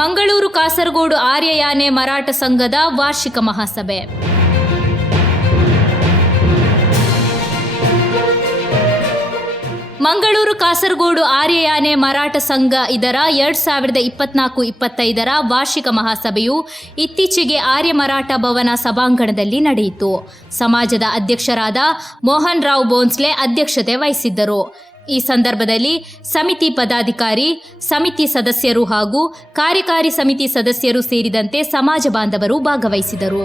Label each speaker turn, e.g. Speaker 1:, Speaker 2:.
Speaker 1: ಮಂಗಳೂರು ಕಾಸರಗೋಡು ಆರ್ಯಯಾನೆ ಮರಾಠ ಸಂಘದ ವಾರ್ಷಿಕ ಮಹಾಸಭೆ. ಮಂಗಳೂರು, ಕಾಸರಗೋಡು, ಆರ್ಯಯಾನೆ ಮರಾಠ ಸಂಘ ಇದರ ಎರಡ್ ಸಾವಿರದ ಇಪ್ಪತ್ನಾಲ್ಕು, ಇಪ್ಪತ್ತೈದರ ವಾರ್ಷಿಕ ಮಹಾಸಭೆಯು ಇತ್ತೀಚೆಗೆ ಆರ್ಯ ಮರಾಠ ಭವನ ಸಭಾಂಗಣದಲ್ಲಿ ನಡೆಯಿತು. ಸಮಾಜದ ಅಧ್ಯಕ್ಷರಾದ ಮೋಹನ್ ರಾವ್ ಬೋನ್ಸ್ಲೆ ಅಧ್ಯಕ್ಷತೆ ವಹಿಸಿದ್ದರು. ಈ ಸಂದರ್ಭದಲ್ಲಿ ಸಮಿತಿ ಪದಾಧಿಕಾರಿ, ಸಮಿತಿ ಸದಸ್ಯರು ಹಾಗೂ ಕಾರ್ಯಕಾರಿ ಸಮಿತಿ ಸದಸ್ಯರು ಸೇರಿದಂತೆ ಸಮಾಜ ಬಾಂಧವರು ಭಾಗವಹಿಸಿದರು.